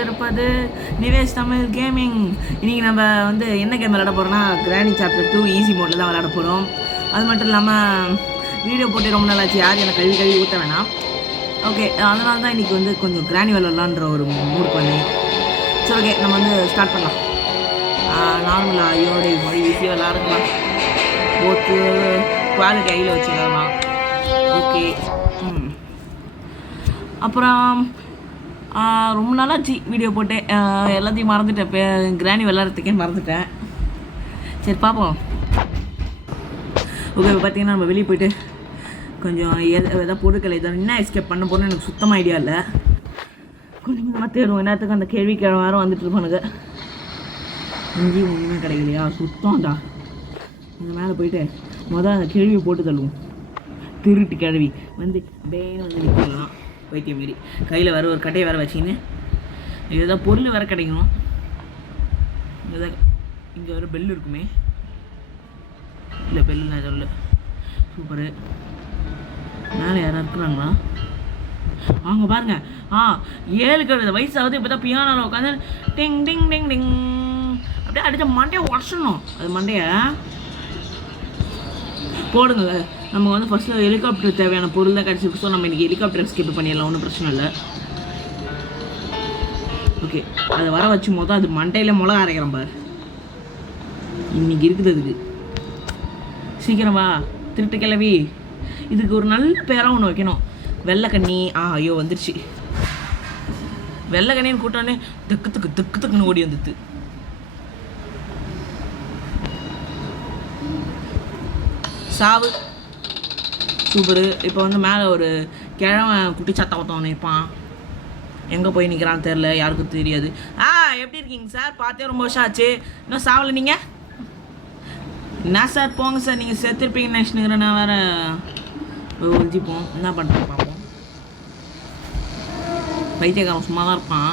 கொண்டிருப்பது நிவேஷ் தமிழ் கேமிங். இன்றைக்கி நம்ம வந்து என்ன கேம் விளையாட போகிறோம்னா கிராணி சாப்டர் 2 ஈஸி மோடில் தான் விளையாட போகிறோம். அது மட்டும் இல்லாமல் வீடியோ போட்டு ரொம்ப நாளாச்சு, யார் எனக்கு கழுவி ஊற்ற வேணாம். ஓகே, அதனால தான் இன்றைக்கி வந்து கொஞ்சம் கிராணி விளையாடலான்ற ஒரு மூடுக்கு வந்தேன். சரி, ஓகே, நம்ம வந்து ஸ்டார்ட் பண்ணலாம். நார்மலாக ஐயோட மொழி ஈஸியாக விளையாடுக்கலாம். போத்து குவாலிட்டி ஐயில் வச்சு விளையாடலாம். ஓகே, அப்புறம் ரொம்ப நாளாச்சு வீடியோ போட்டேன், எல்லாத்தையும் மறந்துட்டேன். இப்போ கிராணி விளாட்றதுக்கே மறந்துட்டேன். சரி பார்ப்போம். ஓகே, இப்போ பார்த்தீங்கன்னா நம்ம வெளியே போய்ட்டு கொஞ்சம் எதாவது பொருட்கள் எதாவது என்ன எஸ்கேப் பண்ண போகிறோன்னு எனக்கு சுத்தமாக ஐடியா இல்லை. கொஞ்சம் கொஞ்சமாக தேடுவோம். என்னத்துக்கு அந்த கேள்வி வேறு வந்துட்டு இருப்பானுங்க. இங்கேயும் ஒன்றுமே கிடைக்கலையா? சுத்தம்டா. அந்த மேலே போயிட்டு மொதல் அந்த கேள்வியை போட்டு தள்ளுவோம். திருட்டு கிழவி வந்து பேன்னு வந்து நிற்கலாம். வைத்தியம் மாரி கையில் வேறு ஒரு கட்டையை வேறு வச்சின்னு இதுதான் பொருள் வேறு கிடைக்கணும். இதுதான் இங்கே ஒரு பெல் இருக்குமே. இல்லை பெல்லு நான் சொல்லு. சூப்பரு. மேலே யாராவது இருக்கிறாங்களா? அவங்க பாருங்க. 7 வயசாவது இப்போ தான் பியானோவில் உட்காந்து டிங் டிங் டிங் டிங் அப்படியே அடித்த மண்டையை உடச்சிடணும். அது மண்டையை போடுங்க. நம்ம வந்து ஃபஸ்ட்டு ஹெலிகாப்டர் தேவையான பொருள் தான் கிடச்சிருக்கு. ஸோ நம்ம இன்றைக்கி ஹெலிகாப்டர் ஸ்கிப் பண்ணிடலாம், ஒன்றும் பிரச்சனை இல்லை. ஓகே, அதை வர வச்சு மொதல் அது மண்டையில் மிளகா அரைக்கிறோம் பாரு. இன்றைக்கி இருக்குது அதுக்கு. சீக்கிரம் வா திருட்டு கிளவி. இதுக்கு ஒரு நல்ல பேராக ஒன்று வைக்கணும். வெள்ளைக்கண்ணி. ஐயோ வந்துருச்சு. வெள்ளைக்கண்ணின்னு கூட்டானே திக்குன்னு ஓடி வந்துது. சாவு. சூப்பரு. இப்போ வந்து மேலே ஒரு கிழவன் குட்டி சத்தம் ஒருத்தவன் இருப்பான். எங்கே போய் நிற்கிறான்னு தெரில, யாருக்கும் தெரியாது. எப்படி இருக்கீங்க சார்? பார்த்தே ரொம்ப வருஷம் ஆச்சு, இன்னும் சாவலை நீங்கள்? என்ன சார் போங்க சார், நீங்கள் செத்துருப்பீங்கன்னு நினச்சினுக்கிறேன். நான் வேறு ஒழிஞ்சிப்போம். என்ன பண்ணுறேன் பார்ப்போம். பைத்தியக்காரன் சும்மா தான் இருப்பான்.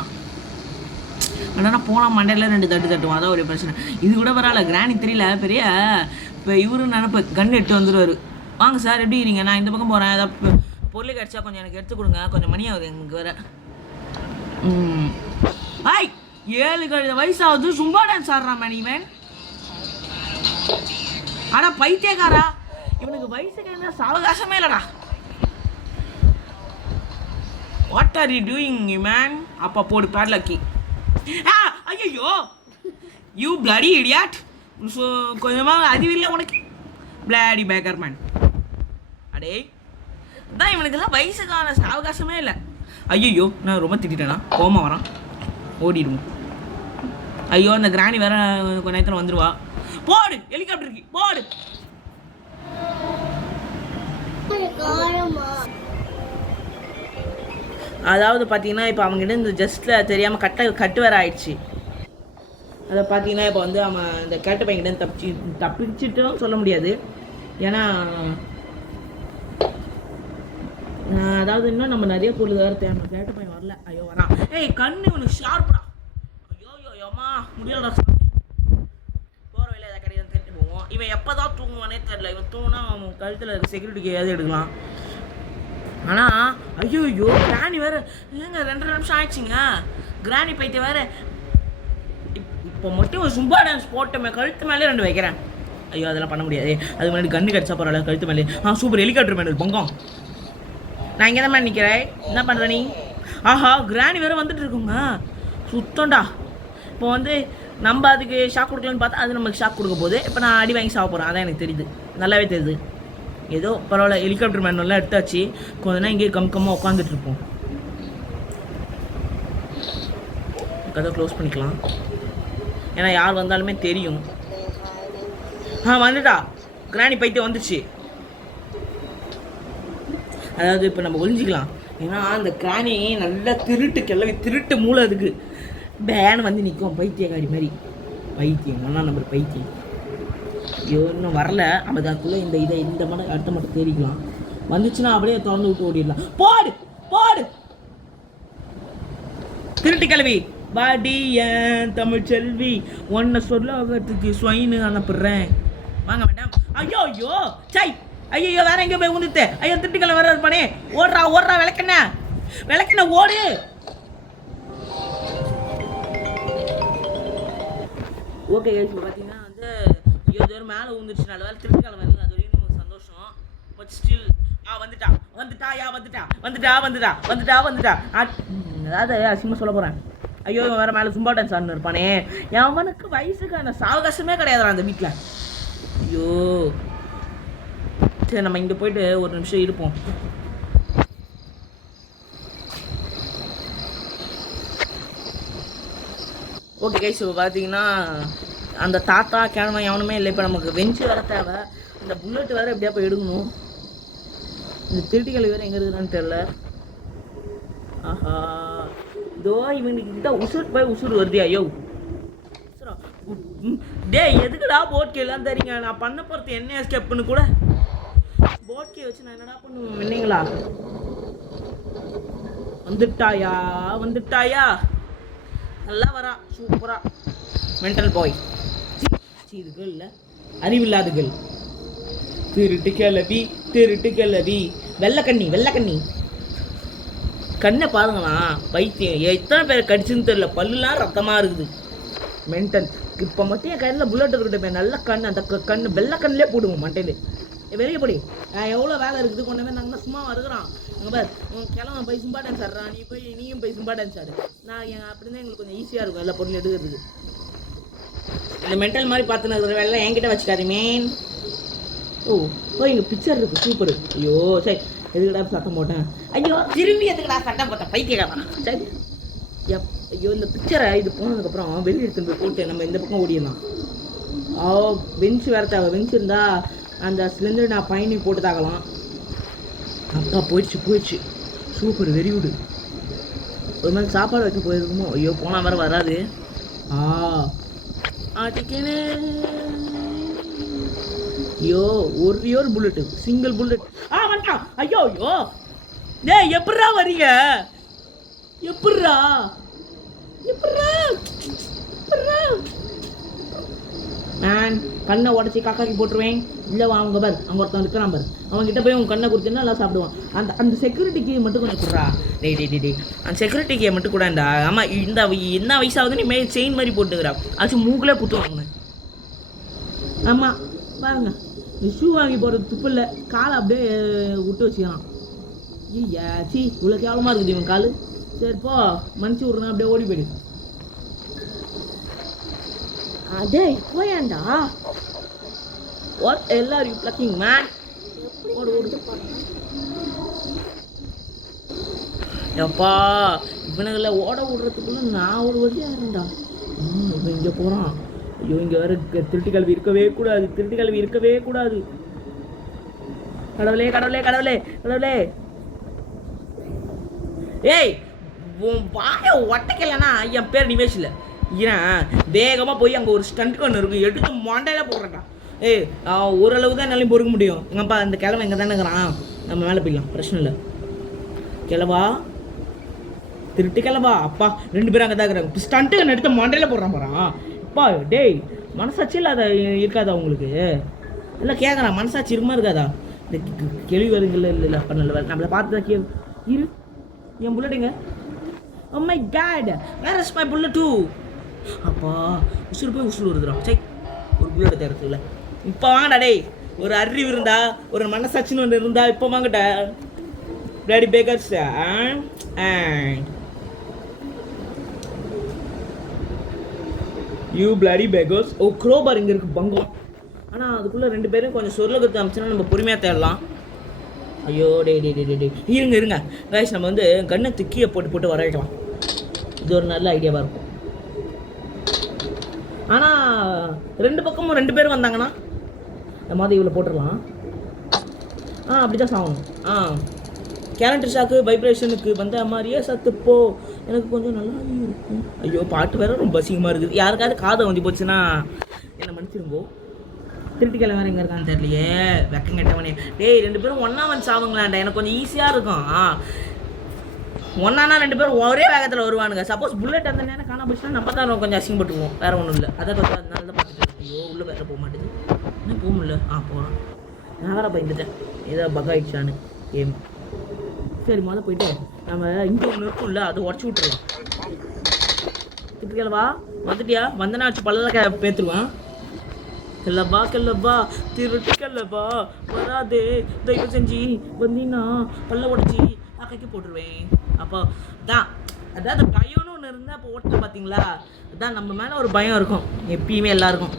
ஆனால் போனால் மண்டையில் 2 தட்டு தட்டுவான். அதான் ஒரு பிரச்சனை. இது கூட பரவாயில்ல. கிராணி தெரியல பெரிய. இப்போ இவரும் நினப்பு கண் எடுத்து வந்துடுவார். வாங்க சார், எப்படி இருக்கீங்க? நான் இந்த பக்கம் போகிறேன். ஏதாவது பொருள் கிடச்சா கொஞ்சம் எனக்கு எடுத்து கொடுங்க. கொஞ்சம் மணி ஆகுது எங்களுக்கு வேறு. 7 வயசாகுது சும்மா டான்ஸ் ஆடுறான் மேன் இவன். ஆனால் பைத்தியக்காரா, இவனுக்கு வயசுக்கு என்ன சாவகாசமே இல்லைடா. What are you doing man? அப்பா போடு பேட்லக்கி. ஐயோ யூ பிளடி இடியாட். ஸோ கொஞ்சமாக அறிவில்லை உனக்கு. Bloody Baker man. அடே தான் இவனுக்கெல்லாம் வயசுக்கான அவகாசமே இல்லை. ஐயோ நான் ரொம்ப திட்டேனா? கோமா வரான், ஓடிடுவோம். ஐயோ அந்த கிராணி வேற கொஞ்ச நேரத்தில் வந்துடுவா. போடு ஹெலிகாப்டருக்கு போடு. அதாவது பார்த்தீங்கன்னா இப்போ அவங்ககிட்ட இந்த ஜஸ்ட்டில் தெரியாமல் கட்டு வேற ஆயிடுச்சு. அதை பார்த்தீங்கன்னா இப்போ வந்து அவன் இந்த கேட்டு பையன்கிட்ட தப்பிச்சுட்டும் சொல்ல முடியாது. ஏன்னா அதாவது இன்னும் நம்ம நிறைய பொருள் வேறு தேவை. கேட்டு பையன் வரல. ஐயோ வரான். கண்ணு இவனுக்கு ஷார்ப்டா. ஐயோம்மா முடியலடா. போகிற வேலை எதாவது கிடையாது தெரிஞ்சு போவோம். இவன் எப்போ தான் தூங்குவானே தெரில. இவன் தூங்கினா அவன் கழுத்தில் செக்யூரிட்டிக்கு ஏதாவது எடுக்கலாம். ஆனால் ஐயோ கிராணி வேறு இல்லைங்க. 2 நிமிஷம் ஆயிடுச்சுங்க. கிராணி பைத்திய வேறு. இப்போ மட்டும் ஒரு சும்பா டான்ஸ் போட்டோமே, கழுத்து மேலே 2 வைக்கிறேன். ஐயோ அதெல்லாம் பண்ண முடியாது. அது முன்னாடி கண்ணு கிடச்சா பரவாயில்ல. கழுத்து மேலே சூப்பர் ஹெலிகாப்டர் மேலே பொங்கம். நான் இங்கே தான் மேலே நிற்கிறேன். என்ன பண்ணுற நீ? கிராணி வேறு வந்துட்டு இருக்குங்க. சுத்தம்டா. இப்போ வந்து நம்ம அதுக்கு ஷாக் கொடுக்கலன்னு பார்த்தா அது நமக்கு ஷாக் கொடுக்க போகுது. இப்போ நான் அடி வாங்கி சாப்பிட போகிறேன். அதான் எனக்கு தெரியுது, நல்லாவே தெரியுது. ஏதோ பரவாயில்ல. ஹெலிகாப்டர் மேன் நல்லா எடுத்தாச்சு. கொஞ்ச நேரம் இங்கேயே கம்மாக உட்காந்துட்டு இருப்போம். கதை க்ளோஸ் பண்ணிக்கலாம். ஏன்னா யார் வந்தாலுமே தெரியும். வந்துட்டா கிராணி பைத்தியம் வந்துடுச்சு. அதாவது இப்போ நம்ம ஒழிஞ்சிக்கலாம். ஏன்னா அந்த கிராணி நல்லா திருட்டு மூளை அதுக்கு. பேன் வந்து நிற்கும் பைத்தியக்காரி மாதிரி. பைத்தியம் ஆனால் நம்ம பைத்தியம். ஐயோ இன்னும் வரல. நம்ம அதுக்குள்ளே இந்த மட்டும் அடுத்த மட்டும் தேடிக்கலாம். வந்துச்சுன்னா அப்படியே திறந்து விட்டு ஓடிடலாம். போடு போடு திருட்டு கிளவி. வாடியன் தமிழ் செல்வி, ஒன்றை சொல்லத்துக்கு ஸ்வைனு அனுப்புறேன். வாங்க மேடம். ஐயோ சை. ஐயோ வேற எங்கே போய் உந்துட்டு? ஐயோ திட்டுக்களை வர இருப்பானே. ஓடுறா விளக்கண்ண ஓடு. ஓகே கைஸ், இப்போ பார்த்தீங்கன்னா வந்து 20 பேர் மேலே விழுந்துருச்சு. நல்ல வேலை திருட்டு கிழமை இல்லை, அது வரையும் நமக்கு சந்தோஷம். பட் ஸ்டில் வந்துட்டா அதாவது அசிங்கமாக சொல்ல போகிறேன். ஐயோ இவன் வேறு மேலே சும்பா டான்ஸ் ஆடுன்னு இருப்பானே. அவனுக்கு வயசுக்கான சாவகாசமே கிடையாதுடா அந்த வீட்டில். ஐயோ சரி, நம்ம இங்கே போயிட்டு ஒரு நிமிஷம் இருப்போம். ஓகே கைஸ், இப்போ பார்த்தீங்கன்னா அந்த தாத்தா கிழமை எவனுமே இல்லை. இப்போ நமக்கு வெஞ்சு வர தேவை. இந்த புல்லட் வேறு எப்படியா போய் எடுக்கணும். இந்த திருட்டிகள் வேறு எங்கே இருக்குறான்னு தெரில. ஆஹா, இதோ இவனுக்கிட்ட உசுர் போய் உசுர் வருது. ஐயோ டே, எதுக்குடா போட்கேலாம் தெரியுங்க. நான் பண்ண போகிறது என்ன எஸ்கேப்னு கூட போட்கே வச்சு நான் என்னடா பண்ணுவேன் என்னங்களா. வந்துட்டாயா நல்லா வரா, சூப்பரா. மென்டல் பாய் இதுகள் இல்லை, அறிவில்லாதுகள். திருட்டு கிளவி வெள்ளக்கண்ணி கண்ணை பாருங்களா. பைத்தியம் எத்தனை பேர் கடிச்சுன்னு தெரியல. பல்லுலாம் ரத்தமாக இருக்குது. மென்டல். இப்போ மட்டும் என் கையில் புல்லட் இருக்கட்டும். நல்ல கண், அந்த கண்ணு வெள்ளக்கண்ணிலே போடுவோம் மண்டையில. வெளியே படி. எவ்வளோ வேலை இருக்குது. கொண்டமே நாங்கள் சும்மா வருகிறான். அங்கே பார், உன் கிளம்ப போய் சும்பா டான்ஸ் ஆடுறான். நீயும் போய் சும்பா டான்ஸ் ஆடு. நான் அப்படி தான் எங்களுக்கு கொஞ்சம் ஈஸியாக இருக்கும் எல்லா பொருளும் எடுக்கிறதுக்கு. இந்த மென்டல் மாதிரி பார்த்துன்னு இருக்கிற வேலை என்கிட்ட வச்சுக்காதீமே. இங்கே பிக்சர் இருக்குது, சூப்பர். ஐயோ சரி, எதுக்கடா சத்தம் போட்டேன். ஐயோ திரும்பி எதுக்கடா சட்டம் போட்டேன், பைத்தியக்காரன். சரி ஐயோ, இந்த பிக்சரை இது போனதுக்கப்புறம் வெளியே எடுத்துன்னு போய் போட்டு நம்ம இந்த பக்கம் ஓடிடலாம். பெஞ்சு வேறு தேவை. பெஞ்சு இருந்தால் அந்த சிலிண்டர் நான் பயணி போட்டு தாக்கலாம். அப்பா போயிடுச்சு. Super, very good. ஒரு மாதிரி சாப்பாடு வைக்க போயிருக்குமோ. ஐயோ போனால் வேறு வராது. ஐயோ ஒரு புல்லட்டு, சிங்கிள் புல்லட். வந்துட்டான். ஐயோ டே, எப்பட்றா வரீங்க? எப்பட்றா நான் கண்ணை உடச்சி காக்காக்கி போட்டுருவேன். இல்லை அவங்க பார், அங்கே ஒருத்தன் இருக்கிறான் பார். அவன்கிட்ட போய் உங்க கண்ணை கொடுத்தீங்கன்னா நல்லா சாப்பிடுவான். அந்த செக்யூரிட்டிக்கு மட்டும் கொஞ்சம் கொடுறா. டேய் அந்த செக்யூரிட்டிக்கு மட்டும் கூடண்டா. ஆமாம், இந்த என்ன வயசாகுது நீ செயின் மாதிரி போட்டுக்கிறா. ஆச்சும் மூக்கிலே குத்து வாங்கினேன். ஆமாம் பாருங்க, ஷூ வாங்கி போகிறது துப்பு இல்லை. காலை அப்படியே விட்டு வச்சுக்கலாம். சி இவ்வளோ கேவலமாக இருக்குது இவன் காலு. சரிப்போ மனுச்சு விட்றேன், அப்படியே ஓடி போயிடு. அதே போயாண்டா. What hell are you plucking man? ஓடு. எப்பா இவனுங்களை ஓட விடுறதுக்குள்ள நான் ஒரு வழியாக இருந்தேன்டா. இவன் இங்கே போகிறான். ஐயோ இங்கே வேறு திருட்டு கல்வி இருக்கவே கூடாது. கடவுளே. ஏய், உன் வாயை ஒட்டைக்கலன்னா என் பேர் நிவேஷ் இல்லை. ஏன் வேகமாக போய் அங்கே ஒரு ஸ்டண்ட் ஒன்று இருக்கும், எடுத்து மண்டையில் போடுறேன்டா. ஓரளவு தான் என்னாலையும் பொறுக்க முடியும். எங்கப்பா இந்த கிழமை எங்கே தானே இருக்கிறான், நம்ம மேலே போயிடலாம், பிரச்சனை இல்லை. திருட்டு கிளவா. அப்பா 2 பேரும் அங்கே தான் இருக்கிறாங்க. ஸ்டண்ட்டு எடுத்து மண்டையில் போடுறான். அப்பா டேய், மனசாட்சி இல்லை அதை இருக்காதா உங்களுக்கு? இல்லை கேட்குறான், மனசாட்சி இருக்குமா இருக்காதா? இந்த கேள்வி வருங்கல்ல. இல்லை பண்ணல, நம்மளை பார்த்து தான் இரு. என் புல்லட்டுங்க. Oh my god, where is my bullet too? அப்பா உசுறு போய் உசுறு வருதுடா. சரி, ஒரு புல்லட் தேர்றது இல்லை. இப்போ வாங்கடா டேய். ஒரு அறிவு இருந்தா, ஒரு மனசாட்சின்னு ஒன்று இருந்தா இப்போ வாங்கடா. Bloody backers you bloody backers. Crowbar இங்கே இருக்குது பங்கம். ஆனால் அதுக்குள்ளே 2 பேரும் கொஞ்சம் சொல்ல கற்று அமைச்சுன்னா நம்ம பொறுமையாக தேடலாம். ஐயோ இருங்க கைஸ், நம்ம வந்து கண்ணை திக்கியை போட்டு வர வைக்கலாம். இது ஒரு நல்ல ஐடியாவாக இருக்கும். ஆனால் 2 பக்கமும் 2 பேர் வந்தாங்கன்னா இந்த மாதிரி இவ்வளோ போட்டுடலாம். அப்படி தான் சாகணும். கேரண்டர் ஷாக்கு வைப்ரேஷனுக்கு வந்த மாதிரியே சத்துப்போ எனக்கு கொஞ்சம் நல்லா இருக்கும். ஐயோ பாட்டு வேறு ரொம்ப அசிங்கமாக இருக்குது. யாருக்காவது காதை வந்து போச்சுன்னா என்னை மன்னிச்சிருங்கோ. திருட்டு கிளம்பி வேறு எங்கே இருக்கான்னு தெரியலையே. வெக்கம் கட்டவனே. டேய் 2 பேரும் ஒன்றா வந்து சாவுங்களாண்டா, எனக்கு கொஞ்சம் ஈஸியாக இருக்கும். ஒன்றானா 2 பேரும் ஒரே வேகத்தில் வருவானுங்க. சப்போஸ் புல்லட் அந்த நேரம் காணா போச்சுன்னா நம்ம தான் கொஞ்சம் அசிங்கப்பட்டுருவோம். வேறு ஒன்றும் இல்லை. அதை கொஞ்சம் அதனால தான் பார்த்துட்டு. ஐயோ உள்ளே வேறு போக மாட்டேது. இன்னும் போக முடியல. போகிறான். நான் வேறு பயந்துட்டேன் ஏதோ பக் ஆகிடுச்சான்னு கேம். சரி போயிட்டு நம்ம இங்கே ஒன்று இருக்கும்ல, அதை உடச்சி விட்டுருலாம். திருட்டு வந்துட்டியா? வந்தனா வச்சு பல்ல பேத்துருவான். கிளப்பா திருட்டு வராதே, தயவு செஞ்சு வந்தீங்கன்னா பல்ல உடச்சி கைக்கு போட்டுருவேன். அப்போ தான் அதாவது பயம்னு ஒன்று இருந்தால் அப்போ ஓட்ட பார்த்தீங்களா, அதான் நம்ம மேலே ஒரு பயம் இருக்கும் எப்பயுமே எல்லாருக்கும்.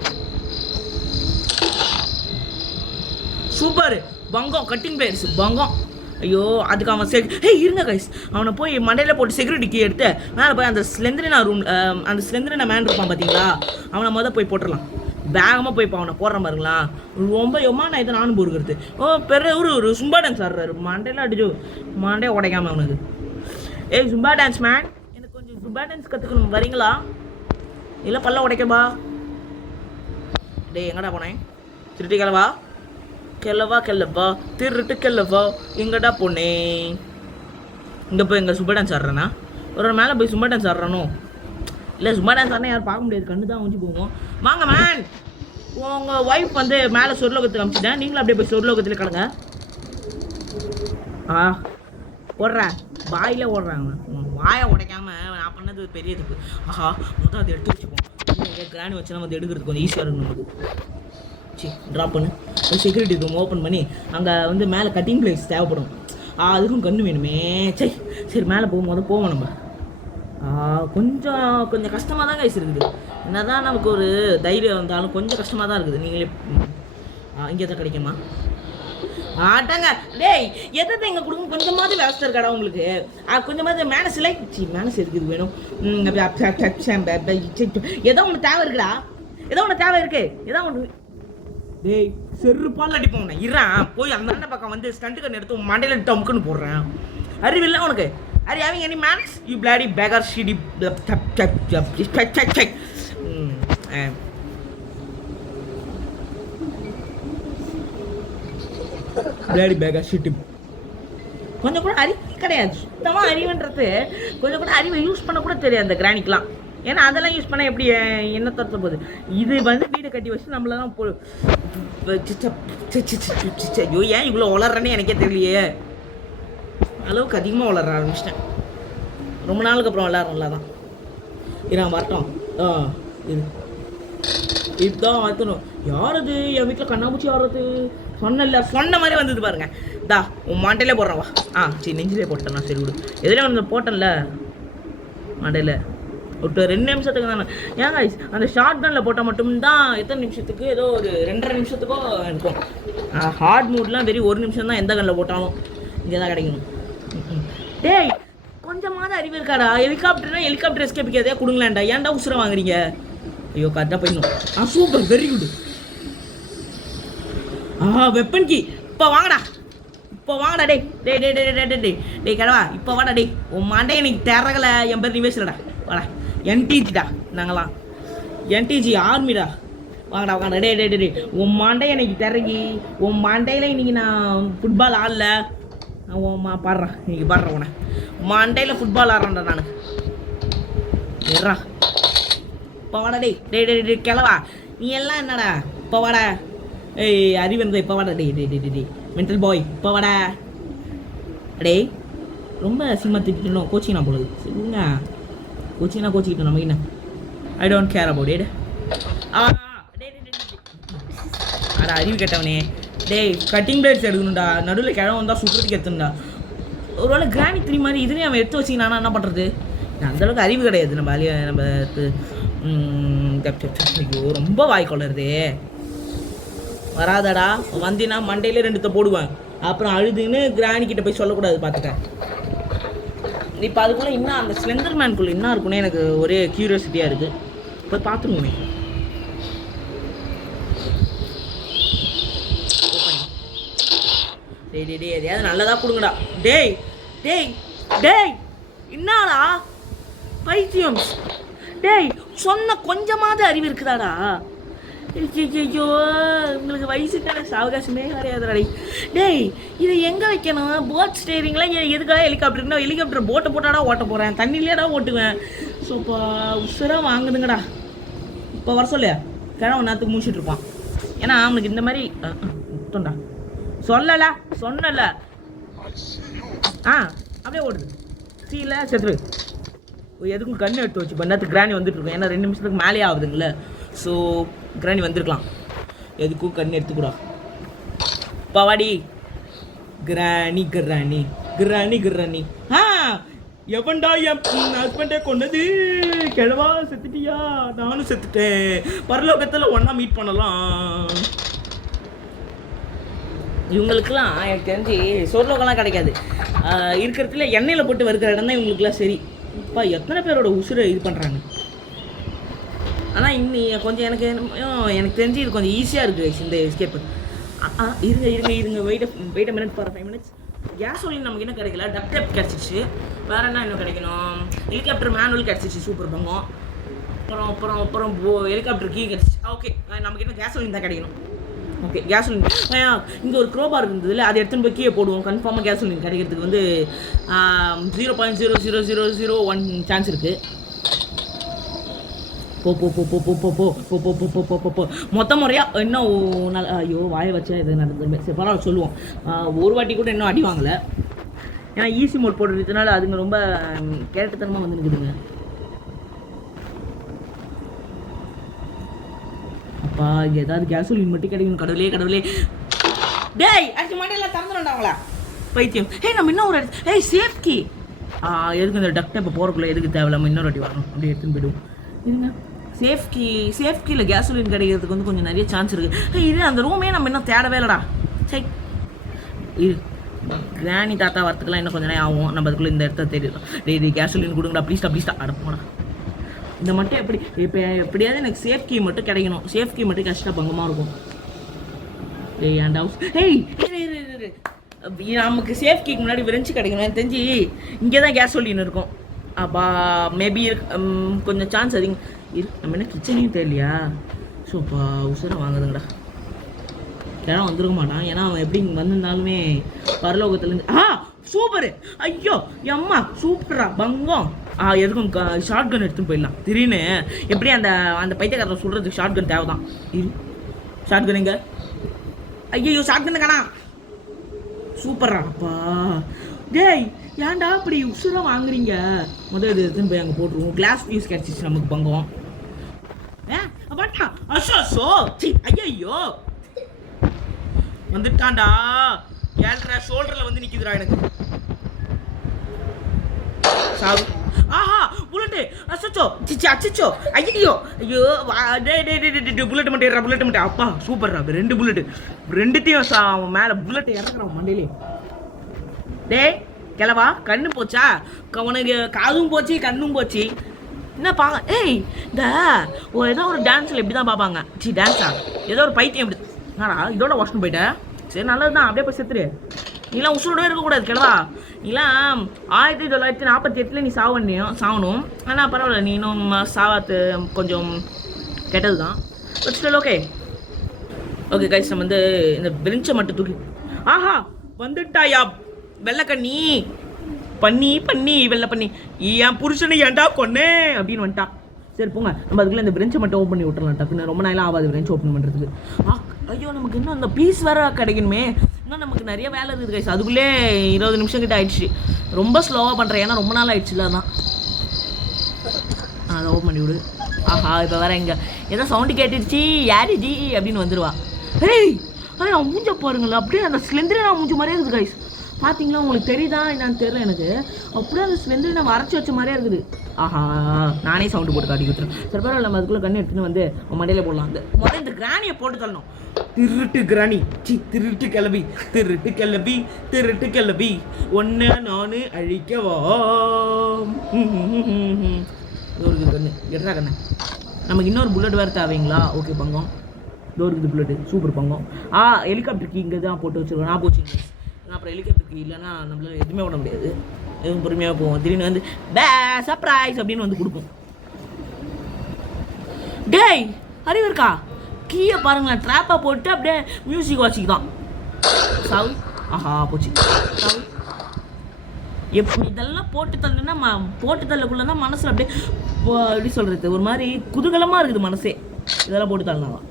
சூப்பர் பங்கம், கட்டிங் பிளேயர்ஸ் பங்கம். ஐயோ அதுக்கு அவன் இருங்க கைஸ், அவனை போய் மண்டையில் போட்டு செக்யூரிட்டி கீ எடுத்து மேலே போய் அந்த ஸ்லெந்திரினா ரூம், அந்த ஸ்லெந்திரினா மேன் இருப்பான் பார்த்தீங்களா, அவனை போய் போட்டுடலாம். வேகமாக போய் அவனை போடுற மாதிரிங்களா, ரொம்ப நான் இதை நானும் பொறுக்கிறது. பெரிய ஒரு சும்பா டான்ஸ் ஆடுறாரு, மண்டையில் அடிச்சு மண்டையை உடைக்காம அவனுக்கு. சும்பா டான்ஸ் மேன், எனக்கு கொஞ்சம் சும்பா டான்ஸ் கற்றுக்கணும், வரீங்களா? இல்லை பல்ல உடைக்கபா. எங்கடா போனேன்? திருட்டி கிளவா திருட்டு கிளவா, எங்கடா போனேன்? இங்கே போய் எங்கள் சும்பா டான்ஸ் ஆடுறேன்னா ஒரு மேலே போய் சும்பா டான்ஸ் ஆடுறானோ? இல்லை சும்மா டான்ஸ் ஆனால் யாரும் பார்க்க முடியாது, கண்ணு தான் ஊஞ்சி போவோம். வாங்க மேன், உங்கள் ஒய்ஃப் மேலே சொர்லோகத்துக்கு அனுப்பிச்சிட்டேன், நீங்களும் அப்படியே போய் சொர்லோகத்தில் கிடங்க. ஓடுறேன் வாயிலே ஓடுறாங்க, வாயை உடைக்காம நான் பண்ணது பெரிய இதுக்கு. மொத்தம் அதை எடுத்து வச்சுப்போம், கிராணி வச்சுனா எடுக்கிறதுக்கு கொஞ்சம் ஈஸியாக இருக்கும் நமக்கு. ட்ராப் பண்ணு, செக்யூரிட்டி ரூம் ஓப்பன் பண்ணி அங்கே மேலே கட்டிங் பிளேஸ் தேவைப்படும், அதுக்கும் கண்ணு வேணுமே. சரி மேலே போவோம் நம்ம. கொஞ்சம் கஷ்டமாக தான் கைஸ் இருக்குது, என்ன தான் நமக்கு ஒரு தைரியம் வந்தாலும் கொஞ்சம் கஷ்டமாக தான் இருக்குது. நீங்களே இங்கே தான் கிடைக்குமா? ஆட்டாங்க டேய், எதை இங்கே கொடுங்க, கொஞ்சமாவது விவசாயம் இருக்காடா உங்களுக்கு, கொஞ்சமாவது மேனஸ் மேனஸ் இருக்குது வேணும். ஏதோ ஒன்று தேவை இருக்குடா, ஏதோ ஒன்று டேய் செருப்பால் அடிப்போம். போய் அந்த பக்கம் ஸ்டண்ட் கண்ணு எடுத்து மண்டையில் டமுக்குன்னு போடுறேன். அறிவில்லை உனக்கு? Are you having any manners? You bloody beggar, shitty. Bloody beggar, shitty. கொஞ்சம் கூட அறிவு கிடையாது, சுத்தமாக அறிவுன்றது கொஞ்சம் கூட அறிவை யூஸ் பண்ண கூட தெரியாது அந்த கிராணிக்கெலாம். ஏன்னா அதெல்லாம் யூஸ் பண்ணால் எப்படி என்ன தரத்த போகுது? இது வீடு கட்டி வச்சு நம்மளெல்லாம் ஐயோ ஏன் இவ்வளோ வளர்றேன்னு எனக்கே தெரியலையே, அளவுக்கு அதிகமாக வளர ஆரம்பிச்சிட்டேன். ரொம்ப நாளுக்கு அப்புறம் விளாட்றோம்ல தான் வரட்டும். இது இதுதான் மாற்றணும். யார் அது என் வீட்டில் கண்ணாமூச்சி ஆடுறது? சொன்ன மாதிரி வந்தது பாருங்க. உன் மாண்டையிலே போடுறேன் வா. சரி நெஞ்சிலே போட்டேன், சரி விடு. எதுலேயே போட்டேன்ல மாண்டையில் ஒரு 2 நிமிஷத்துக்கு தானே. ஏங்க அந்த ஷார்ட் கனில் போட்டால் மட்டும்தான் எத்தனை நிமிஷத்துக்கு, ஏதோ ஒரு 2.5 நிமிஷத்துக்கோ இருக்கும். ஹார்ட் மூட்லாம் வெறும் 1 நிமிஷம் தான், எந்த கனில் போட்டாலும் இங்கே தான் கிடைக்கணும். டேய் கொஞ்சமாவது அறிவு இருக்காடா? ஹெலிகாப்டர் எஸ்கேப் எதையா கொடுங்களாண்டா, ஏன்டா உசுரை வாங்குறீங்க? ஐயோ கரெக்டாக போயிடணும். Super, very good. வெப்பன் கி இப்போ வாங்கடா, டேய் கடவா இப்போ வாடா. டேய் உன் மாண்டே எனக்கு திறகலை, என் பேர் நிவேஷடா, வாடா. என்டிஜிடா, நாங்களாம் என்டிஜி ஆர்மிடா, வாங்கடா. டே உன் மாண்டே எனக்கு திறகி, உன் மாண்டையில் இன்னைக்கு நான் ஃபுட்பால் ஆடல. பாடுறேன் இன்னைக்கு, பாடுறேன் உன மாண்டையில் ஃபுட்பால் ஆடுறேன்டா நான். ஏறா இப்போ வாடா. டே கிளவா, நீ எல்லாம் என்னடா இப்போ வாடா. அறிவந்தா இப்போ வாடா. டே மென்டல் பாய் இப்போ வாடா. டேய் ரொம்ப சிம்மா திட்டணும், கோச்சிங்கண்ணா போடுது. சரிங்க கோச்சிக்கிட்டோம் நமக்கு என்ன, I don't care about it. அடா அறிவு கேட்டவனே. டேய் கட்டிங் பிளேட்ஸ் எடுக்கணும்டா, நடுவில் கிழவன் வந்தால் சுற்றுறதுக்கு எடுத்துடா. ஒரு வேளை கிராணி 3 மாதிரி இதுலேயும் அவன் எடுத்து வச்சிங்கண்ணா என்ன பண்ணுறது? அந்தளவுக்கு அறிவு கிடையாது நம்ம ஐயோ ரொம்ப வாய்க்கொள்ளருதே. வராதடா, வந்தினா மண்டையிலே 2 போடுவேன், அப்புறம் அழுதுன்னு கிராணிக்கிட்ட போய் சொல்லக்கூடாது பார்த்துட்டேன். இப்போ அதுக்குள்ளே இன்னும் அந்த ஸ்லெண்டர் மேனுக்குள்ளே என்ன இருக்குன்னு எனக்கு ஒரே க்யூரியாசிட்டியாக இருக்குது. போய் பார்த்துருவோமே. டேய் எதையாவது நல்லதாக கொடுங்கடா. டேய் என்னடா பைத்தியம்? டேய் சொன்ன கொஞ்சமாவது அறிவு இருக்குதாடா? ஐயோ உங்களுக்கு வயசுக்கான சாவகாசமே கிடையாதுடா. டேய் இதை எங்கே வைக்கணும்? போட் ஸ்டேரிங்லாம் எதுக்காக ஹெலிகாப்டருக்குன்னா, ஹெலிகாப்டர் போட்டை போட்டாடா ஓட்ட போகிறேன், தண்ணியிலேடா ஓட்டுவேன். ஸோ இப்போ உசுராக வாங்குதுங்கடா. இப்போ வர சொல்ல கிழவன் நேரத்துக்கு முடிச்சுட்டு இருப்பான். ஏன்னா அவனுக்கு இந்த மாதிரி விட்டோண்டா சொன்னல அப்படியே ஓடுது. சீல செத்துரு. எதுக்கும் கண்ணு எடுத்து வச்சு பண்ணாத்து கிராணி வந்துட்டு இருக்கும். ஏன்னா 2 நிமிஷத்துக்கு மேலே ஆகுதுங்களே. ஸோ கிராணி வந்திருக்கலாம். எதுக்கும் கண்ணு எடுத்துக்கூடா பாவாடி. கிராணி கிராணி கிராணி கிராணி. எவன்டா என் ஹஸ்பண்டே கொண்டது? கிழவா செத்துட்டியா? நானும் செத்துட்டேன். பரலோகத்தில் ஒன்றா மீட் பண்ணலாம். இவங்களுக்குலாம் எனக்கு தெரிஞ்சு சொர்லோகம்லாம் கிடைக்காது. இருக்கிறதுல எண்ணெயில் போட்டு வறுக்கிற இடம் தான் இவங்களுக்குலாம் சரி. இப்போ எத்தனை பேரோட உசுரை இது பண்ணுறாங்க. ஆனால் கொஞ்சம் எனக்கு தெரிஞ்சு இது கொஞ்சம் ஈஸியாக இருக்குது இந்த எஸ்கேப்பு. இருங்க வெயிட் மினிட் ஃபார் 5 minutes. கேஸோலின் நமக்கு என்ன கிடைக்கல, டக் டேப் கிடச்சிச்சு. வேறு என்ன இன்னும் கிடைக்கணும்? ஹெலிகாப்டர் மேனுவல் கிடச்சிச்சு, சூப்பர் பங்கம். அப்புறம் ஹெலிகாப்டர் கீ கிடச்சிச்சு. ஓகே, நமக்கு என்ன கேஸோலின் தான் கிடைக்கணும். ஓகே, கேஸோலின் இங்கே ஒரு க்ரோபார் இருந்ததில்ல, அதை எடுத்துன்னு போய் கீழே போடுவோம். கன்ஃபார்மாக கேஸோலின் கிடைக்கிறதுக்கு வந்து 0.00001 சான்ஸ் இருக்குது. போ மொத்த முறையாக இன்னும் ஐயோ வாயை வச்சா இது நடந்து. சரி பரவாயில்ல சொல்லுவோம். ஒரு வாட்டி கூட இன்னும் அடி வாங்கலை. ஏன்னா ஈஸி மோட் போட்டுறதுனால அதுங்க ரொம்ப கேரட்டத்தனமாக வந்து நிற்குதுங்க. அப்பா இங்கே ஏதாவது கேஸோலின் மட்டும் கிடைக்கணும். கடவுளே டேய் அடிச்சு மாட்டேலாம் திறந்துடா அவங்களா பைத்தியம். நம்ம இன்னும் ஒரு சேஃப்கி எதுக்கு இந்த டக்டை இப்போ போகிறக்குள்ள எதுக்கு தேவையில்லாமல் இன்னொரு வாட்டி வரணும். அப்படியே எடுத்துன்னு போய்டுவோம். இருங்க, சேஃப்கியில் கேஸோலின் கிடைக்கிறதுக்கு வந்து கொஞ்சம் நிறைய சான்ஸ் இருக்குது. இது அந்த ரூமே நம்ம இன்னும் தேடவே இல்லைடா. சரி இது கிராணி தாத்தா வரத்துக்குலாம் இன்னும் கொஞ்சம் நேரம் ஆகும். நம்ம அதுக்குள்ளே இந்த இடத்த தெரியும். டேய் கேஸோலின் கொடுங்கடா ப்ளீஸ்டா அடப்போடா. இந்த மட்டும் எப்படியாவது எனக்கு சேஃப் கீ மட்டும் கிடைக்கணும். சேஃப் கீ மட்டும் கஷ்டம் பங்கமாக இருக்கும். அண்ட் ஹவுஸ் நமக்கு சேஃப் கீக்கு முன்னாடி விரைஞ்சி கிடைக்கணும். எனக்கு தெரிஞ்சு இங்கே தான் கேஸோலின் இருக்கும். அப்பா மேபி கொஞ்சம் சான்ஸ் அதிகம் நம்ம என்ன கிச்சனையும் தெரியலையா? ஸோ இப்போ உசுரம் வாங்குதுங்கடா. கிழமை வந்துருக்க மாட்டான். ஏன்னா அவன் எப்படி இங்கே வந்திருந்தாலுமே பரலோகத்துலேருந்து சூப்பரு. ஐயோ அம்மா சூப்பரா பங்கம். எதுக்கும் ஷார்ட் கன் எடுத்துன்னு போயிடலாம். திடீர்னு எப்படி அந்த பைத்தியக்காரரை சொல்கிறதுக்கு ஷார்ட் கன் தேவை தான். ஷார்ட் கன் எங்க? ஐயோ ஷார்ட் கன்னு காணா. சூப்பர்ரா அப்பா. டேய் ஏன்டா அப்படி உசுரம் வாங்குறீங்க? முதல் இது எடுத்துன்னு போய் அங்கே போட்டுருவோம். கிளாஸ் ஃபியூஸ் கிடச்சிச்சு நமக்கு பங்கம். ஐயோ வந்துட்டான்டா. ஏழ்ற ஷோல்டரில் வந்து நிற்கிதுடா எனக்கு. சாவு. புல்லட்டு அச்சோ அச்சோ ஐயோ புல்லட் மட்டும். அப்பா சூப்பர்ரா. 2 புல்லட்டு 2த்தையும் அவன் மேலே புல்லட்டை இறக்குறான் மண்டையிலே. டேய் கிளவா கண்ணு போச்சா? உனக்கு காதும் போச்சு கண்ணும் போச்சு. என்ன இந்த ஏதோ ஒரு டான்ஸில் இப்படி தான் பார்ப்பாங்க. டான்ஸா ஏதோ ஒரு பைத்தியம் இப்படி இதோட வாஷ்னு போயிட்டேன். சரி நல்லது தான், அப்படியே போய் செத்துரு. நீலாம் உசுரோட இருக்கக்கூடாது கிளவா. நீலாம் 1948 நீ சாகணும். ஆனால் பரவாயில்ல, நீ இன்னும் சாவாத்து கொஞ்சம் கெட்டது தான். But still okay guys. நம்ம வந்து இந்த பெஞ்சை மட்டும் தூக்கி வந்துட்டாயா வெள்ளைக்கண்ணி பண்ணி வெள்ளை பண்ணி என் புருஷனை ஏன்டா கொன்னே அப்படின்னு வந்துட்டான். சரி போங்க, நம்ம அதுக்குள்ளே இந்த பெஞ்சை மட்டும் ஓப்பன் பண்ணி விட்டுறலாம். டக்குன்னு ரொம்ப நாளாக ஆகாது பெஞ்ச் ஓப்பன் பண்ணுறதுக்கு. ஐயோ நமக்கு இன்னும் அந்த பீஸ் வேறு கிடைக்கணுமே. இன்னும் நமக்கு நிறைய வேலை இருக்குது கைஸ். அதுக்குள்ளே 20 நிமிஷம் கிட்ட ஆயிடுச்சு. ரொம்ப ஸ்லோவாக பண்ணுறேன், ஏன்னா ரொம்ப நாள் ஆயிடுச்சுல. அதான் அதை ஓப்பன் பண்ணி விடு. இப்போ வேற எங்கே ஏதோ சவுண்டு கேட்டுடுச்சு யாரு ஜி அப்படின்னு வந்துடுவா. அவன் மூஞ்ச பாருங்களேன், அப்படியே அந்த ஸ்லெந்தரினா மூஞ்ச மாதிரியே இருக்குது கைஸ். பார்த்தீங்களா? உங்களுக்கு தெரியுதா என்னன்னு தெரியல எனக்கு. அப்படியே அந்த ஸ்லெந்தரினா வரைச்சி வச்ச மாதிரியே இருக்குது. நானே சவுண்டு போட்டு காட்டி கொடுத்துருவேன். சரி பரவாயில்ல, நம்ம அதுக்குள்ளே கண்ணு எடுத்துன்னு வந்து மண்டையில போடலாம். முதல்ல இந்த கிராணியை போட்டு தள்ளணும். திருட்டு கிராணி திருட்டு கிளம்பி ஒன்று நான் அழிக்கவா. இருக்குது கண்ணு எட்ரா கண்ணு. நமக்கு இன்னொரு புல்லட் வேறு தேவைங்களா? ஓகே பங்கம் இருக்குது புல்லட்டு சூப்பர் பங்கம். ஹெலிகாப்டருக்கு இங்கே தான் போட்டு வச்சுருக்கோம். நான் போச்சுங்க. அப்புறம் ஹெலிகாப்டருக்கு இல்லைன்னா நம்மளால எதுவுமே பண்ண முடியாது. எதுவும் பொறுமையாக போவோம். திடீர்னு வந்து சர்ப்ரைஸ் அப்படின்னு வந்து கொடுப்போம். டேய் அறிவு இருக்கா? கீழே பாருங்களேன், ட்ராப்பாக போட்டு அப்படியே மியூசிக் வாசிக்குதான். சாவு. போச்சு சாவு. எப்படி இதெல்லாம் போட்டு தள்ளக்குள்ளே தான் மனசில் அப்படியே எப்படி சொல்கிறது, ஒரு மாதிரி குதூகலமாக இருக்குது மனசே. இதெல்லாம் போட்டு தள்ளலாம்.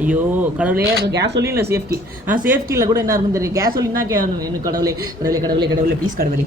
ஐயோ கடவுளே, கேஸோலின் இல்லை சேஃப்கி. சேஃப்கியில் கூட என்ன இருக்குன்னு தெரியும். கேஸோலின் தான் எனக்கு கடவுளே ப்ளீஸ் கடவுளே.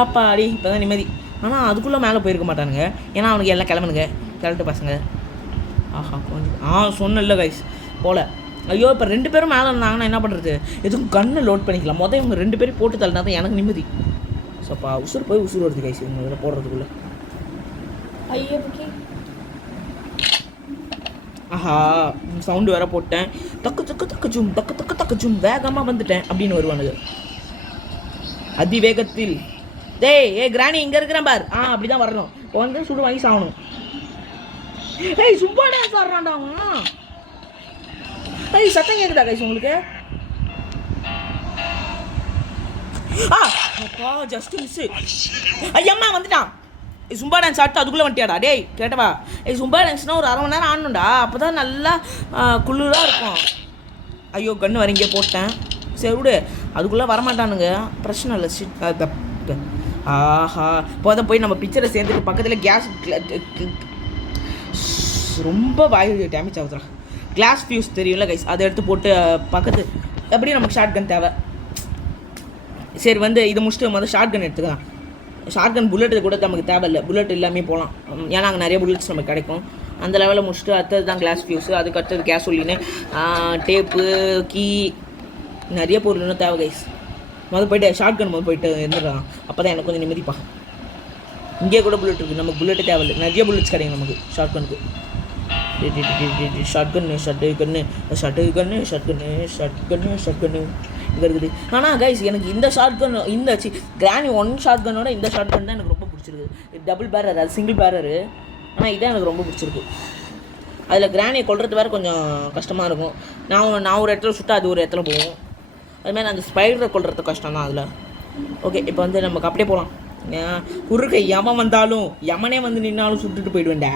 அப்பாடி இப்போ தான் நிம்மதி. ஆனால் அதுக்குள்ளே மேலே போயிருக்க மாட்டானுங்க, ஏன்னா அவனுக்கு எல்லாம் கிளம்புனுங்க கிளட்டு பசங்க. ஆஹா கொஞ்சம் சொன்னல கைஸ் போல். ஐயோ இப்போ 2 பேரும் மேலே இருந்தாங்கன்னா என்ன பண்ணுறது? எதுவும் கன்று லோட் பண்ணிக்கலாம். மொதல் இவங்க 2 பேரும் போட்டு தள்ளினா தான் எனக்கு நிம்மதி. ஸோப்பா உசுறு போய் உசுறு வருது கைஸ் இவங்க இதில் போடுறதுக்குள்ளே. ஐயோ ஆஹா சவுண்டு வேற போட்டேன். தக்கு தக்கு தக்கு ஜூம் தக்கு தக்கு தக்கு ஜூம் வேகமாக வந்துட்டேன் அப்படின்னு வருவானுங்க அதிவேகத்தில். கிராணி இங்கே இருக்கிறேன் பார். அப்படி தான் வரணும். இப்போ வந்து சுடு வாங்கி சாகணும். சும்மா டான்ஸ் ஆடுறான்டா அவன். சத்தம் கேட்குதா கைஸ் உங்களுக்கு? Just miss. ஐயம்மா வந்துட்டான். சும்பா டான்ஸ் ஆட்டு அதுக்குள்ளே வந்துட்டியாடா? கேட்டவா? சும்பா டான்ஸ்னால் ஒரு 1/2 மணி நேரம் ஆடணும்டா, அப்போ தான் நல்லா குளிராக இருக்கும். ஐயோ கன்று வரீங்க போட்டேன். சரி விடு, அதுக்குள்ளே வரமாட்டானுங்க, பிரச்சனை இல்லை. ஆஹா இப்போ போய் நம்ம பிக்சரை சேர்ந்துட்டு பக்கத்தில் கேஸ் ரொம்ப வாயு டேமேஜ் ஆகுதுடா. கிளாஸ் ஃபியூஸ் தெரியும்ல கைஸ், அதை எடுத்து போட்டு பக்கத்து எப்படியும் நமக்கு ஷார்ட் கன் தேவை. சரி வந்து இதை முடிச்சுட்டு முதல்ல ஷார்ட் கன் எடுத்துக்கலாம். ஷார்ட் கன் புல்லெட்டு கூட நமக்கு தேவையில்லை, புல்லெட் எல்லாமே போகலாம். ஏன்னா அங்கே நிறைய புல்லெட்ஸ் நமக்கு கிடைக்கும். அந்த லெவலில் முடிச்சுட்டு அடுத்தது தான் கிளாஸ் ஃபியூஸு, அதுக்கு அடுத்தது கேஸோலின்னு, டேப்பு, கீ, நிறைய பொருள் இன்னும் தேவை கைஸ். போய்ட்டு ஷார்ட் கன் போய்ட்டு இருந்துடலாம். அப்போ தான் எனக்கு கொஞ்சம் நிம்மதிப்பா. இங்கே கூட புல்லெட் இருக்குது, நமக்கு புல்லெட்டு தேவையில்லை, நிறைய புல்லெட்ஸ் கிடைக்கும் நமக்கு ஷார்ட் கனுக்கு. ஷார்ட் கன்னு இங்கே இருக்குது. ஆனால் கைஸ் எனக்கு இந்த ஷார்ட் கன், இந்த கிராணி 1 ஷார்ட் கன்னோட இந்த ஷார்ட் கன் தான் எனக்கு ரொம்ப பிடிச்சிருக்கு. டபுள் பேரர், அது சிங்கிள் பேரரு, ஆனால் இதான் எனக்கு ரொம்ப பிடிச்சிருக்கு. அதில் கிராணியை கொள்வது வேறு கொஞ்சம் கஷ்டமாக இருக்கும். நான் ஒரு இடத்துல சுட்டா அது ஒரு இடத்துல போகும். அதுமாதிரி அந்த ஸ்பைடரை கொள்வது கஷ்டம் தான் அதில். ஓகே இப்போ வந்து நமக்கு அப்படியே போகலாம். குறுக்க யமன் வந்தாலும் யமனே வந்து நின்னாலும் சுட்டுட்டு போயிடுவேன்டா.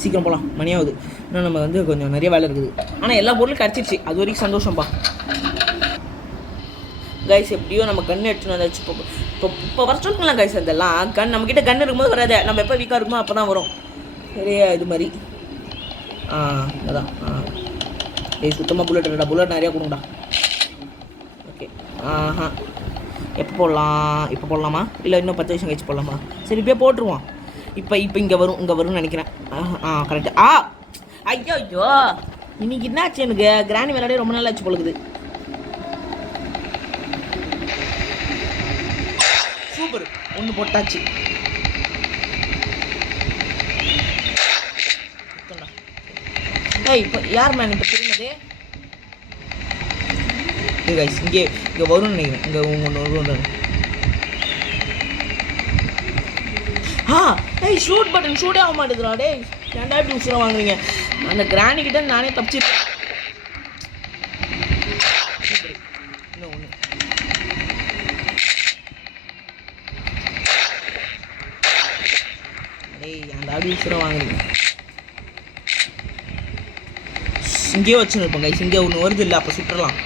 சீக்கிரம் போகலாம், மணியாகுது. இன்னும் நம்ம வந்து கொஞ்சம் நிறைய வேலை இருக்குது. ஆனால் எல்லா பொருளும் கிடச்சிருச்சு, அது வரைக்கும் சந்தோஷம்ப்பா. கைஸ் எப்படியோ நம்ம கன்று எடுத்துன்னு வந்தாச்சு. இப்போ வர சொல்லுங்களேன் கைஸ், அதெல்லாம் கன் நம்மக்கிட்ட கன்று இருக்கும்போது வராது, நம்ம எப்போ வீக்காக இருக்குமோ அப்போ தான் வரும். சரியா இது மாதிரி அதான். சுத்தமாக புல்லட் இல்லைடா, புல்லட் நிறையா கொடுங்கடா. ஓகே எப்போ போடலாம்? இப்போ போடலாமா இல்லை இன்னும் 10 வருஷம் கழிச்சு போடலாமா? சரி இப்போயே போட்டுருவோம். இப்போ இங்கே வரும்னு நினைக்கிறேன். கரெக்டு. ஐயோ இன்னைக்கு என்னாச்சு? எனக்கு கிராணி விளையாடே ரொம்ப நாள் ஆச்சு போலுக்குது. சூப்பர், 1 போட்டாச்சு. இப்போ யார் மேன் இப்போ திரும்பதே? இங்கே வரும்னு நினைக்கிறேன். இங்கே ஒன்று ஷூட் பட்டன் ஷூட்டே ஆக மாட்டேதுடா. ஏன்டா இப்படி உசுரம் வாங்குறீங்க? அந்த கிராணி கிட்ட நானே தப்பிச்சிருக்கேன். இன்னும் ஒன்று அந்த அப்படி உசுரம் வாங்குறீங்க. இங்கேயே வச்சுன்னு இருப்போம் கைஸ். இங்கே ஒன்று வருது இல்லை, அப்போ சுற்றலாம்.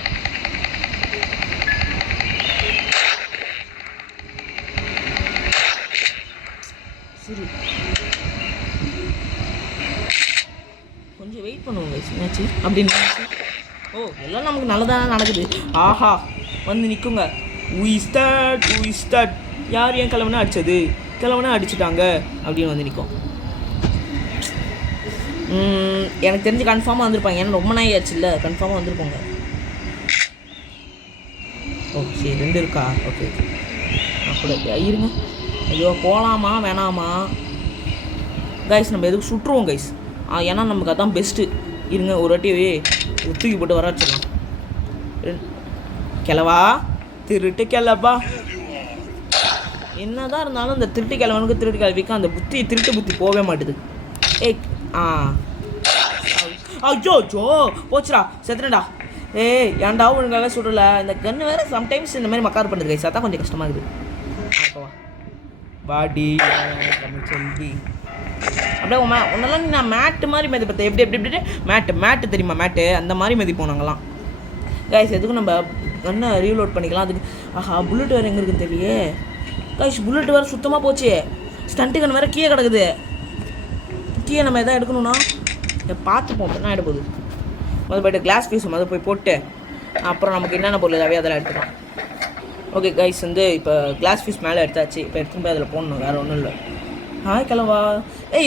சரி கொஞ்சம் வெயிட் பண்ணுவோங்க என்னாச்சு அப்படின்னு. எல்லாம் நமக்கு நல்லதானே நடக்குது. ஆஹா வந்து நிற்குங்க. உயிஸ்டாட் யார் ஏன் கிழவனா அடித்தது? கிழவனா அடிச்சுட்டாங்க அப்படின்னு வந்து நிற்கும். எனக்கு தெரிஞ்சு கன்ஃபார்மாக வந்திருப்பாங்க, ஏன்னா ரொம்ப நாய் ஆச்சு இல்லை, கன்ஃபார்மாக வந்திருப்பாங்க. ஓகே 2 இருக்கா? ஓகே அப்படி இருங்க. ஐயோ போகலாமா வேணாமா கைஸ்? நம்ம எதுக்கு சுட்டுருவோம் கைஸ், ஏன்னா நமக்கு அதான் பெஸ்ட்டு. இருங்க ஒரு வாட்டி தூக்கி போட்டு வர வச்சிடலாம். கிழவா திருட்டு கிழவா, என்னதான் இருந்தாலும் இந்த திருட்டு கிழவனுக்கு திருட்டு கிழவிக்கும் அந்த திருட்டு புத்தி போகவே மாட்டுது. ஐயோ போச்சுடா, செத்துனடா. ஏன்டா ஒழுங்காக சுடல. இந்த கன்று வேறு சம்டைம்ஸ் இந்த மாதிரி மக்கார் பண்ணுது கைஸ், அதான் கொஞ்சம் கஷ்டமாக இருக்குது. பாடி தமிழ் செல்வி அப்படியே உன்னெல்லாம் நான் மேட்டு மாதிரி மதி பார்த்தேன். எப்படி மேட்டு தெரியுமா? மேட்டு அந்த மாதிரி மதி போனாங்களாம் கைஸ். எதுக்கும் நம்ம கண்ணை ரீலோட் பண்ணிக்கலாம். அதுக்கு புல்லட் வேறு எங்கே இருக்குன்னு தெரியலையே கைஸ். புல்லட் வேறு சுத்தமாக போச்சு. ஸ்டண்ட்டு கன் வேறு கீழே கிடக்குது. கீழே நம்ம எதாவது எடுக்கணும்னா பார்த்துப்போம், என்ன ஆகிட போகுது. போய்ட்டு கிளாஸ் பீஸ் போய் போட்டு அப்புறம் நமக்கு என்னென்ன பொருள் தேவையோ அதெல்லாம் எடுத்துக்கலாம். ஓகே கைஸ் வந்து இப்போ கிளாஸ் ஃபீஸ் மேலே எடுத்தாச்சு. இப்போ எடுத்துன்னு போய் அதில் போடணும், வேறு ஒன்றும் இல்லை. ஹாய் கிளவா.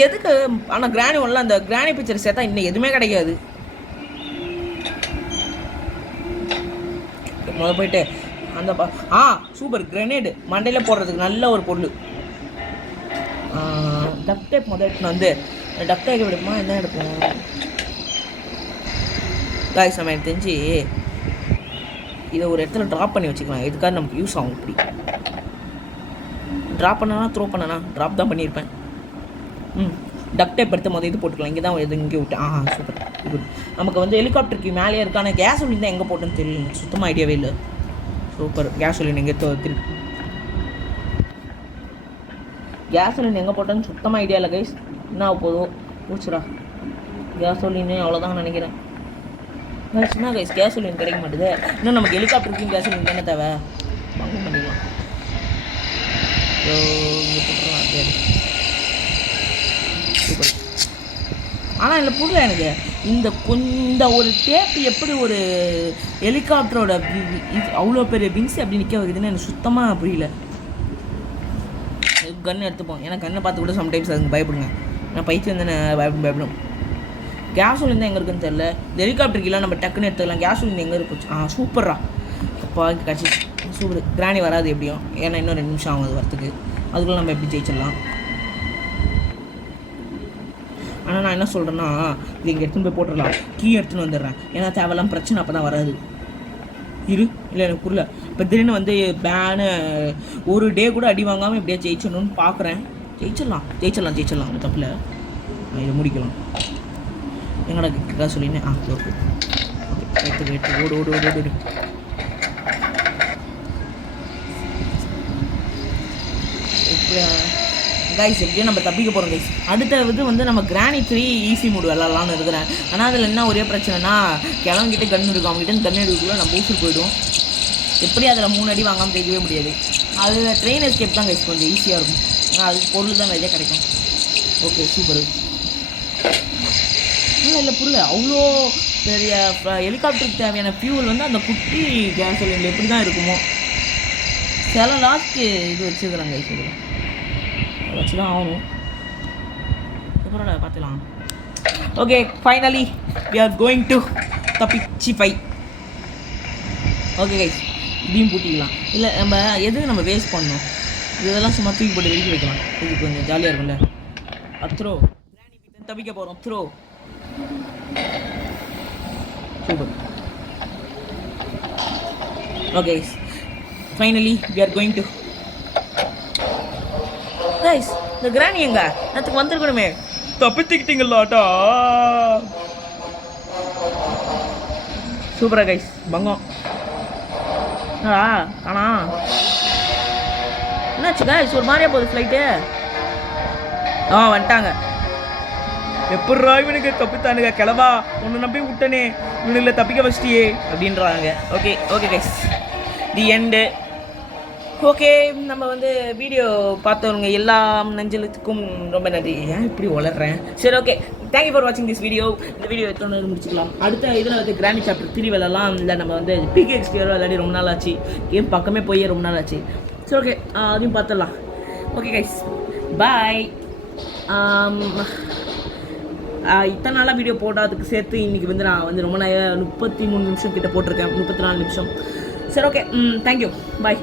எதுக்கு ஆனால் கிராணி ஒன்றில் அந்த கிராணி பிக்சர் சேர்த்தா இன்னும் எதுவுமே கிடைக்காது. முதல்ல போயிட்டு அந்த சூப்பர் கிரெனேடு மண்டையில் போடுறதுக்கு நல்ல ஒரு பொருள். டக் டேப் முதல் எடுத்துன்னு வந்து டக் டேப் எடுப்போமா என்ன எடுப்போம் கைஸ்? நம்ம எனக்கு தெரிஞ்சு இதை ஒரு இடத்துல ட்ராப் பண்ணி வச்சுக்கலாம். எதுக்காக நமக்கு யூஸ் ஆகும். இப்படி ட்ராப் பண்ணனா த்ரோ பண்ணனா ட்ராப் தான் பண்ணியிருப்பேன். டக் டேப் எடுத்து இது போட்டுக்கலாம். இங்கே தான் எது இங்கே விட்டேன். Super good. நமக்கு வந்து ஹெலிகாப்டருக்கு மேலே இருக்கான கேஸ் ஒலின் தான் எங்கே போட்டேன்னு தெரியல, சுத்தமாக ஐடியாவே இல்லை. சூப்பர் கேஸ் ஒலின் எங்கே திருப்பி கேஸ் ஒலின் எங்கே போட்டேன்னு சுத்தமாக ஐடியா இல்லை கைஸ். என்ன போதும் பூச்சுடா கேஸ் ஒலின்னு அவ்வளோதான் நினைக்கிறேன். என்ன கைஸ் கேஸ் ஒலின் கிடைக்க மாட்டேது. இன்னும் நமக்கு ஹெலிகாப்டருக்கும் கேஸ் ஒலின் தானே தேவை. வாங்க பண்ணிக்கலாம். சூப்பர். ஆனால் இல்லை புரியல எனக்கு இந்த ஒரு டேப்பு எப்படி ஒரு ஹெலிகாப்டரோட அவ்வளோ பெரிய விங்ஸ் அப்படி நிற்க வைக்குதுன்னு எனக்கு சுத்தமாக புரியல. கன்று எடுத்துப்போம். ஏன்னா கண்ணை பார்த்து கூட சம்டைம்ஸ் அதுக்கு பயப்படுங்க. நான் பைத்தியம் தானே பயப்படும். கேஸ் ஒலிந்து எங்கே இருக்குன்னு தெரியல. இந்த ஹெலிகாப்டருக்கு இல்லை நம்ம டக்குன்னு எடுத்துக்கலாம். கேஸ் ஒலிந்து எங்கே இருக்கு? சூப்பரா அப்பா கிடச்சி. சூப்பர். கிராணி வராது எப்படியும், ஏன்னா இன்னும் 2 நிமிஷம் ஆகும் அது வரத்துக்கு. அதுக்குள்ளே நம்ம எப்படி ஜெயிச்சிடலாம். ஆனால் நான் என்ன சொல்கிறேன்னா இது இங்கே எடுத்துன்னு போய் போட்டுடலாம். கீ எடுத்துன்னு வந்துடுறேன். ஏன்னா தேவையில்லாம் பிரச்சனை அப்போ தான் வராது. இல்லை எனக்கு புரியல. இப்போ திடீர்னு வந்து பேனு ஒரு டே கூட அடி வாங்காமல் எப்படியா ஜெயிச்சிடணும்னு பார்க்குறேன். ஜெயிச்சிடலாம் தப்பில். இதை முடிக்கலாம். எங்கடா கேட்க சொல்லினேன். ஓகே எடுத்து ஓடு. கைஸ் எப்படியும் நம்ம தப்பிக்க போகிறோம் கைஸ். அடுத்த வந்து நம்ம கிராணி 3 ஈஸி மூடு விளாட்லான்னு இருக்கிறேன். ஆனால் அதில் என்ன ஒரே பிரச்சனைனா கிளம்பிக்கிட்டு கன்று இருக்கும். அவங்ககிட்ட கன்று எடுக்கக்குள்ள நம்ம ஊசி போய்டும். எப்படி அதில் 3 அடி வாங்காமல் தேய்க்கவே முடியாது. அது ட்ரெயின் எஸ்கேப் தான் கைஸ் கொஞ்சம் ஈஸியாக இருக்கும். ஆனால் அதுக்கு பொருள் தான் நிறைய கிடைக்கும். Okay super. இல்லை புரியல அவ்வளோ பெரிய ஹெலிகாப்டருக்கு தேவையான ஃபியூல் வந்து அந்த குட்டி கேஸ் சிலிண்டர் எப்படி தான் இருக்குமோ. சில லாஸ்ட்டு இது வச்சுக்கிறாங்க கைஸ். இதில் வச்சு தான் ஆகணும். அப்புறம் பார்த்துக்கலாம். Okay finally we are going to தப்பிச்சிஃபை. ஓகே கைஸ் இதையும் பூட்டிக்கலாம். இல்லை நம்ம எதுவும் நம்ம வேஸ்ட் பண்ணணும். இதெல்லாம் சும்மா தூக்கி போட்டு வெடிக்க வைக்கலாம். இது கொஞ்சம் ஜாலியாக இருக்கும்ல. த்ரோ தப்பிக்க போகிறோம். Throw super. Okay finally we are going to guys. இந்த கிராணி எங்க நேற்றுக்கு வந்துருக்கணுமே. தப்பிச்சுக்கிட்டீங்களாட்டா. சூப்பரா கைஸ் பங்கம். காணா என்னாச்சு கைஸ்? ஒரு மாதிரியா போகுது ஃப்ளைட்டு. வந்துட்டாங்க. எப்பட்றா இவனுக்கு தப்பித்தானுங்க கிளவா, ஒன்று நம்பி விட்டனே, இவனுல தப்பிக்க வச்சிட்டியே அப்படின்றாங்க. ஓகே கைஸ் தி எண்டு. ஓகே நம்ம வந்து வீடியோ பார்த்தவங்க எல்லா நெஞ்சலுக்கும் ரொம்ப நன்றி. ஏன் இப்படி வளர்றேன்? சரி ஓகே தேங்க்யூ ஃபார் வாட்சிங் திஸ் வீடியோ. இந்த வீடியோ எத்தனை முடிச்சுக்கலாம். அடுத்த இதில் வந்து கிராணி சாப்டர் 3 விளாட்லாம். இல்லை நம்ம வந்து PKXP விளையாடி ரொம்ப நாள் ஆச்சு. கேம் பக்கமே போய் ரொம்ப நாள் ஆச்சு. சரி ஓகே அதையும் பார்த்துடலாம். Okay guys bye. இத்தனை நாளாக வீடியோ போடாதுக்கு சேர்த்து இன்றைக்கி வந்து நான் வந்து ரொம்ப நேரம் 33 நிமிஷம் கிட்ட போட்டிருக்கேன். 34 நிமிஷம். சரி ஓகே தேங்க்யூ பாய்.